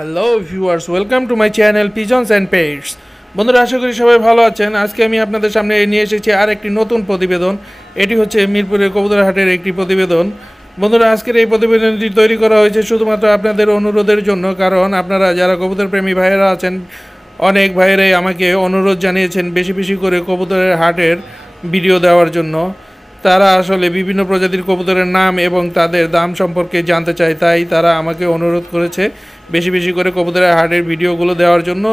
Hello viewers, welcome to my channel pigeons and pets. বন্ধুরা, আশা করি সবাই ভালো আছেন। আজকে আমি আপনাদের সামনে নিয়ে এসেছি আর একটি নতুন প্রতিবেদন। এটি হচ্ছে মিরপুরের কবুতর হাটের একটি প্রতিবেদন। বন্ধুরা, আজকের এই প্রতিবেদনটি তৈরি করা হয়েছে শুধুমাত্র আপনাদের অনুরোধের জন্য, কারণ আপনারা যারা কবুতর প্রেমী ভাইয়েরা আছেন, অনেক ভাইয়েরাই আমাকে অনুরোধ জানিয়েছেন বেশি বেশি করে কবুতরের হাটের ভিডিও দেওয়ার জন্য। তারা আসলে বিভিন্ন প্রজাতির কবুতরের নাম এবং তাদের দাম সম্পর্কে জানতে চায়, তাই তারা আমাকে অনুরোধ করেছে বেশি বেশি করে কবুতরের হাটের ভিডিওগুলো দেওয়ার জন্য,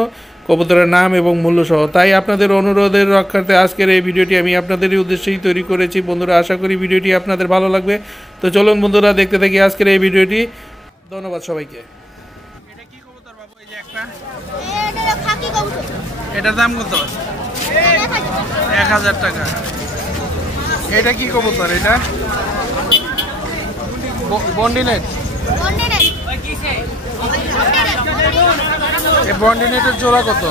কবুতরের নাম এবং মূল্যসহ। তাই আপনাদের অনুরোধের রক্ষার্থে আজকের এই ভিডিওটি আমি আপনাদেরই উদ্দেশ্যেই তৈরি করেছি। বন্ধুরা, আশা করি ভিডিওটি আপনাদের ভালো লাগবে। তো চলুন বন্ধুরা, দেখতে থাকি আজকের এই ভিডিওটি। ধন্যবাদ সবাইকে। এটা কি কবুতর বাবু? এই যে একটা, এটা খাকি কবুতর। এটার দাম কত? 1000 টাকা। এটা কি কবুতর? এটা বন্ডিনেট। এই বন্ডিনেটের জোড়া কত?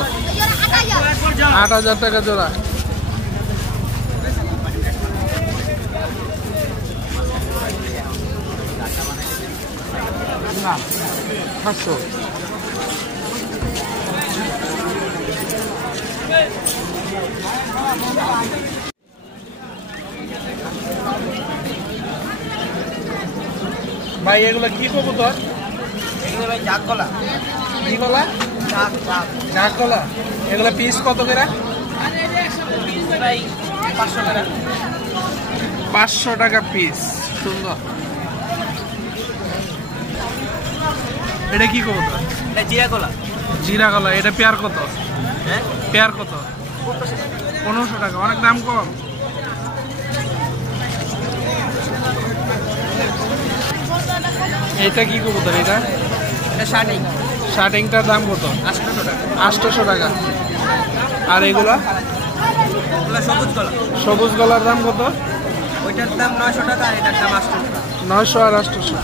8000 টাকা জোড়া। না 500। ভাই এগুলো কি কবুতর? এগুলো ভাই জাগ গলা। কি গলা? জাগ গলা। এগুলো পিস কত করে? ভাই 500 টাকা। 500 টাকা পিস। সুন্দর। এটা কি কবুতর? এটা জিরা গলা। জিরা গলা। এটা পেয়ার কত? হ্যাঁ, পেয়ার কত? 1500 টাকা। অনেক দাম কম। এটা কি কবুতর? এটা শার্টিং। শার্টিংটার দাম কত? 800 টাকা। 800 টাকা। আর এগুলা? এগুলো সবুজ গলা। সবুজ গলার দাম কত? ওইটার দাম 900 টাকা আর এটার দাম 800 টাকা। 900 আর 800।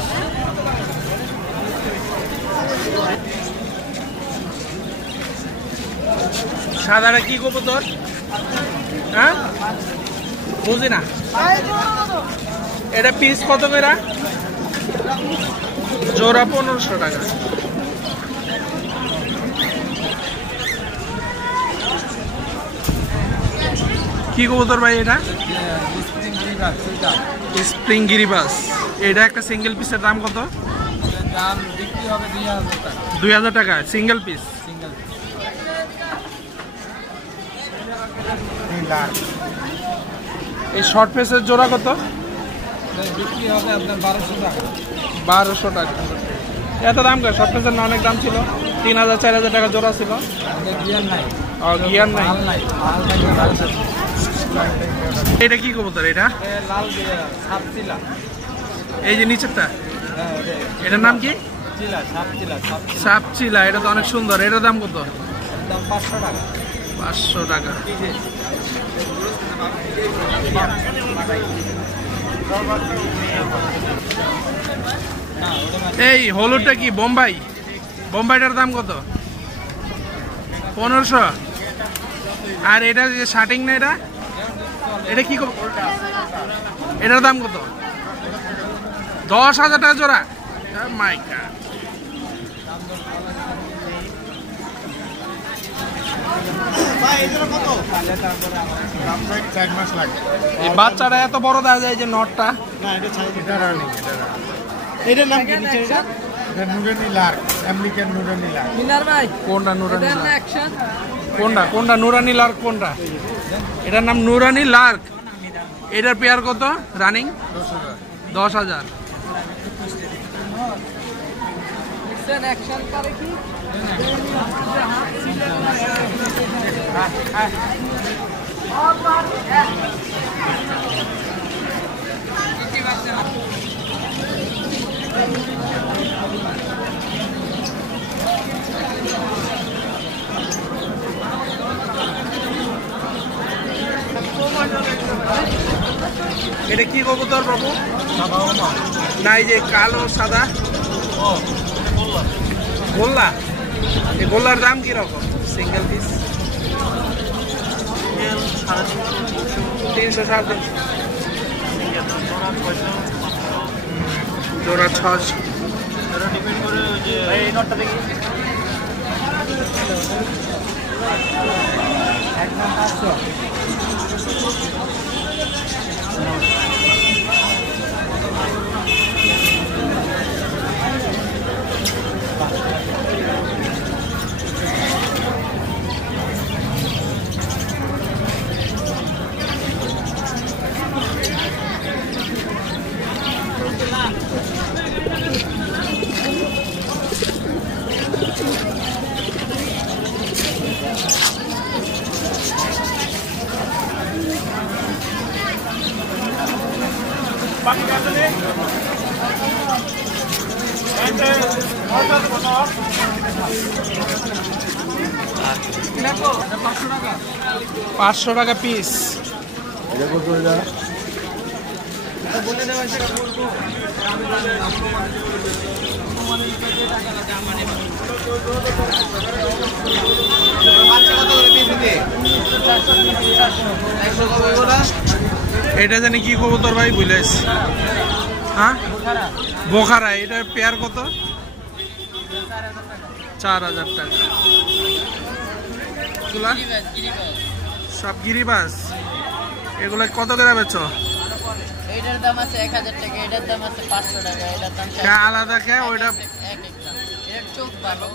সাদাটা কি কবুতর? হ্যাঁ, বুঝি না। এটা পিস কত করে? জোড়া 1500 টাকা। কি কবুতর ভাই এটা? স্প্রিং গিরিবাস। এটা একটা সিঙ্গেল পিসের দাম কত? দাম বিক্রি হবে 2000 টাকা। 2000 টাকা সিঙ্গেল পিস। সিঙ্গেল। এই শর্ট পেসের জোড়া কত? বিক্রি হবে আপনার 1200 টাকা। 1200 টাকা। এত দাম কেন? শর্ট পেসের না অনেক দাম ছিল, 3000 4000 টাকা জোড়া ছিল। গিয়ার নাই। গিয়ার নাই। মাল নাই। মাল নাই। এটা কি কবুতর? এটা লাল গিয়ার সাপচিলা। এই যে নিচেরটা, হ্যাঁ, এটার নাম কি? চিলা, সাপচিলা। সাপচিলা। এটা তো অনেক সুন্দর। এটার দাম কত? দাম 500 টাকা। 500 টাকা। এই হলুদটা কি? বোম্বাই। বোম্বাইটার দাম কত? 1500। আর এটা যে শার্টিং না, এটা এটা কি? এটার দাম কত? 10,000 টাকা জোড়া। মাই গড। এই বাচ্চাটা এত বড় দেখা যায় যে নটটা। এটার নাম কি? এটা নুরানি লার্ক, আমেরিকান নুরানি লার্ক। মিনার ভাই, কোনটা নুরানি লার্ক? অ্যাকশন। কোনটা নুরানি লার্ক? কোনটা? এটার নাম নুরানি লার্ক। এটার পেয়ার কত রানিং? 10,000। অ্যাকশন করে কি? এটা কি কবুতর বাবু? না, এই যে কালো সাদা গোল্লা। এই গোল্লার দাম কিরকম সিঙ্গেল পিস? 300 350। জোড়া 600। ডিপেন্ড করে যে এই নটটা দেখি একদম 500। পাঁচশো টাকা পিস। এটা জানি কি কবুতর ভাই বুঝলেস? হ্যাঁ, বোখারা। এটার পেয়ার কত? 4000 টাকা। সব গিরিবাস। এগুলো কত করে বেচো? এটার দাম আছে 1000 টাকা, এটার দাম আছে 500 টাকা, এটার দাম আলাদা কে? ওইটা এর চোখ ভালো,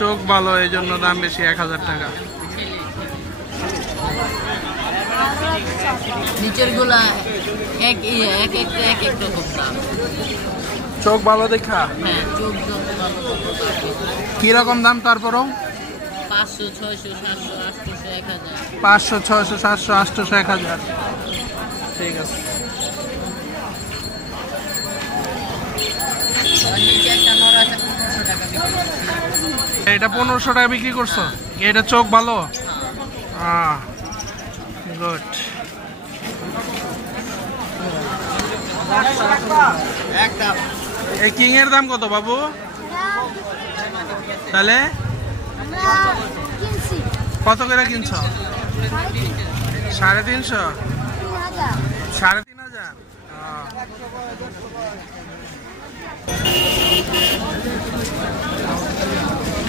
চোখ ভালো, এই জন্য দাম বেশি, 1000 টাকা। নিচের গুলা এক এক রকম দাম। চোখ ভালো দেখা? হ্যাঁ, চোখ যত ভালো কিরকম দাম? তারপরও 500, 600, 700, 800, 1000। 500, 600, 700, 800, 1000। ঠিক আছে। নিচে একটা নর আছে 1500 টাকা বিক্রি করছি। এটা 1500 টাকা বিক্রি করছো? এটা চোখ ভালো? গুড। এই কিং এর দাম কত বাবু? তাহলে কত করে কিনছো? 350? 3500?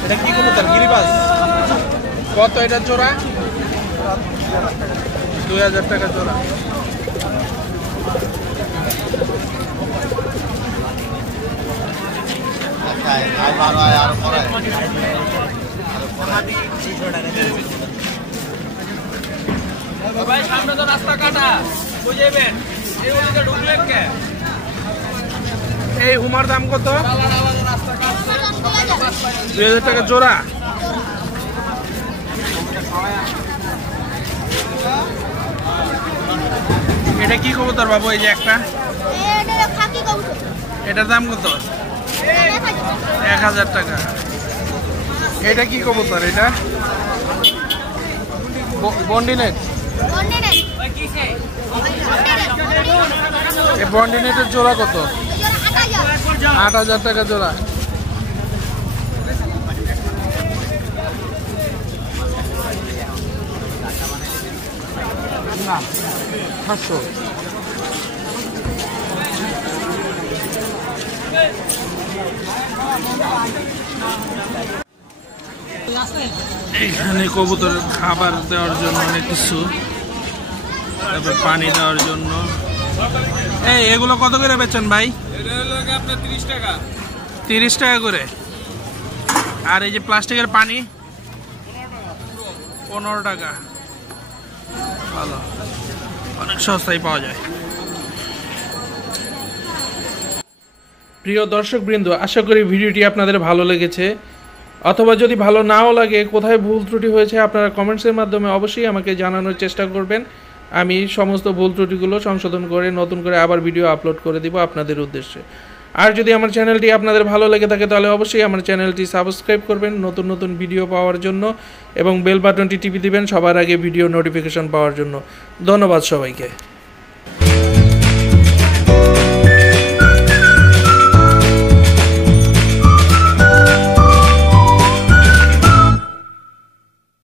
এটা কি কবুতর? গিরিবাস। কত এটা জোড়া? 2000 টাকা জোড়া। ভাই সামনে তো রাস্তা কাটা, বুঝেবেন ঢুকলেন কে? এই হুমার দাম কত? রাস্তা কাটছে 2000 টাকা জোড়া। এটা কি কবুতর বাবু? এই যে একটা, এটার দাম কত? 1000 টাকা। এটা কি কবুতর? এটা বন্ডিনেট। এই বন্ডিনেটের জোড়া কত? 8000 টাকা জোড়া। না 500। এখানে কবুতরের খাবার দেওয়ার জন্য অনেক কিছু, তারপর পানি দেওয়ার জন্য। এই এগুলো কত করে বেচেন ভাই? আপনার 30 টাকা। 30 টাকা করে। আর এই যে প্লাস্টিকের পানি 15 টাকা। ভালো, অনেক সস্তায় পাওয়া যায়। প্রিয় দর্শকবৃন্দ, আশা করি ভিডিওটি আপনাদের ভালো লেগেছে, অথবা যদি ভালো নাও লাগে, কোথায় ভুল ত্রুটি হয়েছে আপনারা কমেন্টসের মাধ্যমে অবশ্যই আমাকে জানানোর চেষ্টা করবেন। আমি সমস্ত ভুল ত্রুটিগুলো সংশোধন করে নতুন করে আবার ভিডিও আপলোড করে দিব আপনাদের উদ্দেশ্যে। আর যদি আমার চ্যানেলটি আপনাদের ভালো লেগে থাকে তাহলে অবশ্যই আমার চ্যানেলটি সাবস্ক্রাইব করবেন নতুন নতুন ভিডিও পাওয়ার জন্য, এবং বেল বাটনটি টিপে দিবেন সবার আগে ভিডিও নোটিফিকেশন পাওয়ার জন্য। ধন্যবাদ সবাইকে।